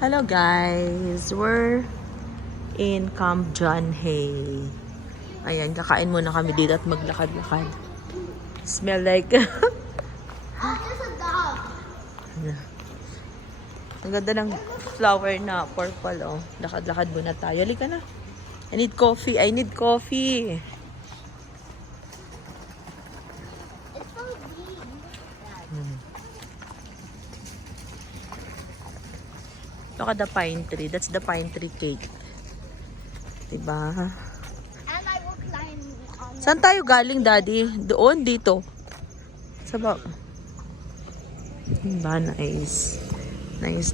Hello guys, we're in Camp John Hay. Ayan, kakain muna kami dito at maglakad-lakad. Smell like... There's a dog. Ang ganda ng flower na purple, oh. Lakad-lakad muna tayo. Halika na. I need coffee. It's so big. Look at the pine tree. That's the pine tree cake. Diba? And I will climb on the... Saan tayo galing, Daddy? Doon, dito. Sa baba. Diba? Nice. Nice.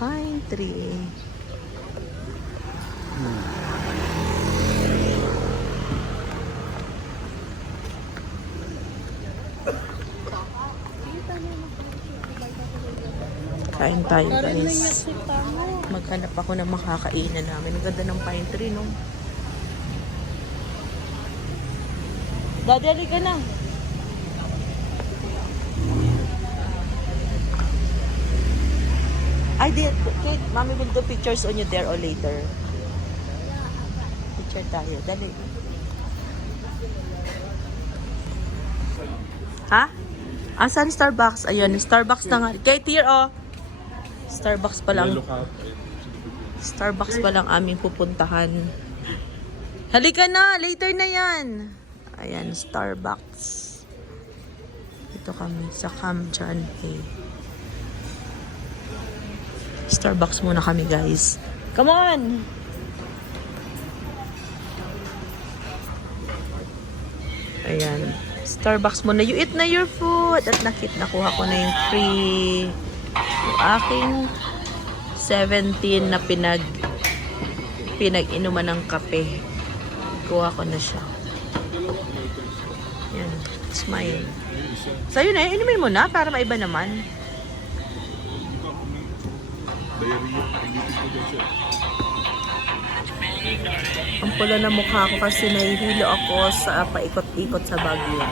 Pine tree. Kain tayo, guys. Maghanap ako ng makakainan namin. Ang ganda ng pine tree, no? Daddy, halika na. I did. Kate, Mommy will do pictures on you there or later. Picture tayo. Dali. Ha? Saan Starbucks? Ayun, Starbucks na nga. Kate, here, oh. Starbucks pa lang. Starbucks pa lang aming pupuntahan. Halika na, later na yan. Ayan, Starbucks. Ito kami sa Camp John Hay. Starbucks muna kami, guys. Come on! Ayan. Starbucks muna. You eat na your food. At nakuha ko na yung free. Yung aking 17 na pinag-inuman ng kape. Kuha ko na siya. Yan. Smile. Sa'yo na, inumin mo na para maiba naman. Ang pula na mukha ko kasi nahihilo ako sa paikot-ikot sa Baguio.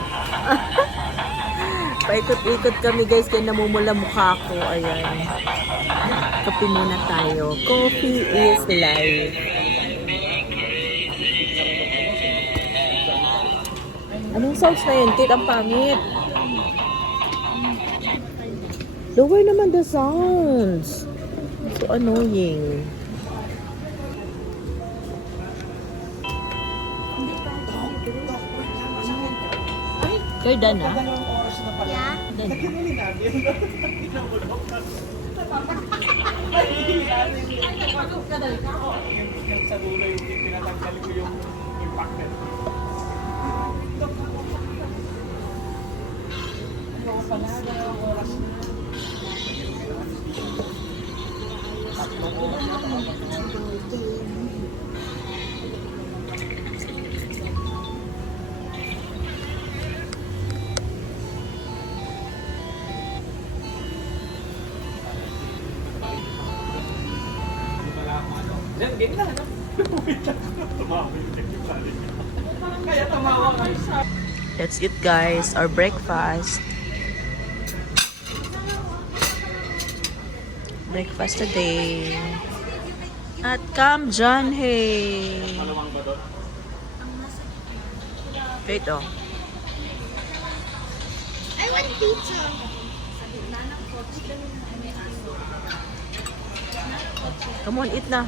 Paikot-ikot kami, guys, kaya namumula mukha ko. Ayan. Kape muna tayo. Coffee is life. Anong sounds na yun? Kate, ang pangit. Lower naman the sounds. So annoying. You're done, ah? Yeah. Done. That's it, guys. Our breakfast. Breakfast today at Camp John Hay. Wait, oh. I want pizza. Come on, eat na.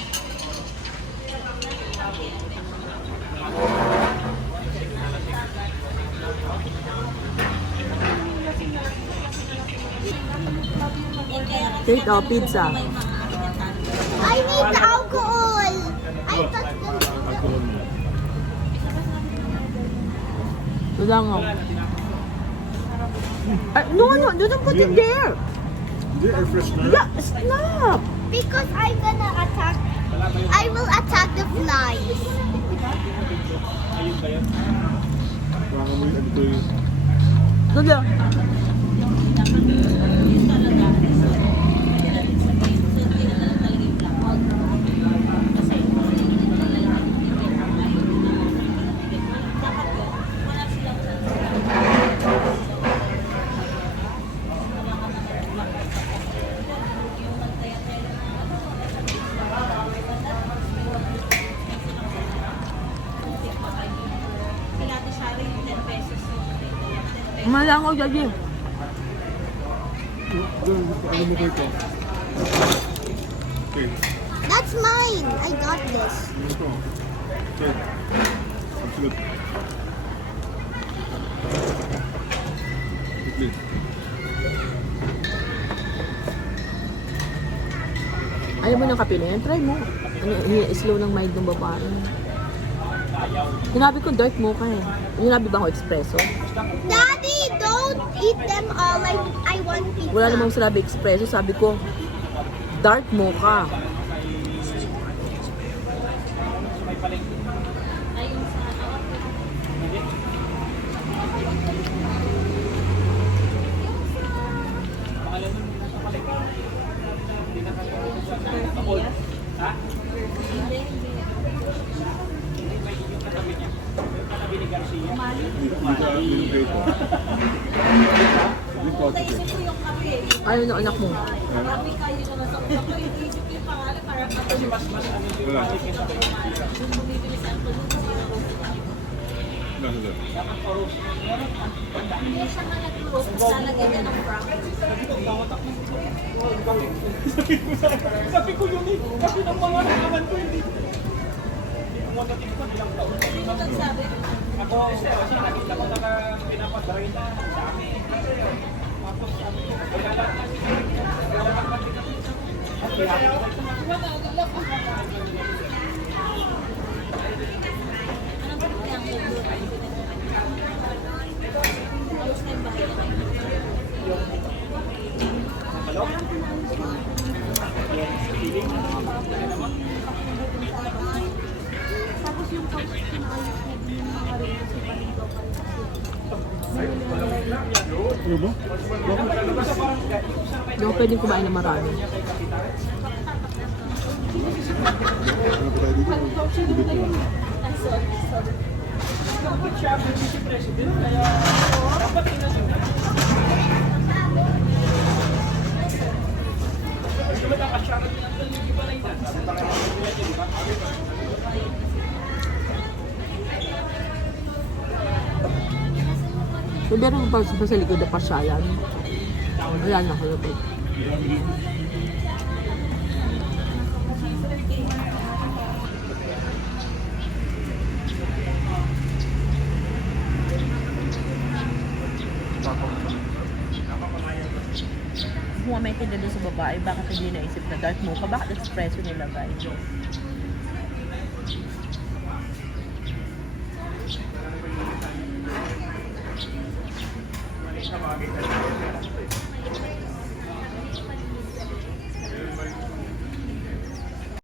Take our pizza. I need alcohol. I thought Wala nga. No, don't put it there. Yeah, stop. because I'm gonna attack. I will attack the flies. Wala. Malangaw, Daddy. Ano mo dito? Okay. That's mine. I got this. Ito. Okay. Sunod. Okay. Alam mo ng kape na yan? Try mo. Slow ng mind ng babae. Sinabi ko dark mocha eh. Sinabi ba ako espresso? Daddy, don't eat them all. I want pizza. Wala namang sinabi espresso. Sabi ko, dark mocha. Dito. Ayaw ng anak mo. Wala. Nasa. Sabi ko yun eh. Kasi ng mga naman ko hindi. Ako, kasi nakita ko pinapadry na dami. Tapos sabi ko, Ano ba? Hindi ako pwedeng kumain ng marami. Ano pa tayo dito? Dito lang. siya ang vice president, kaya dapat inasunod. Diba nakasyarat niya ang ibalay na? Sabi pa kayo niya, di ba? So, meron pa sa likod na pasyalan. Wala na ako lapit. Kung may kinala sa babae, bakit hindi naisip na dark mocha? Bakit espresso nilagay?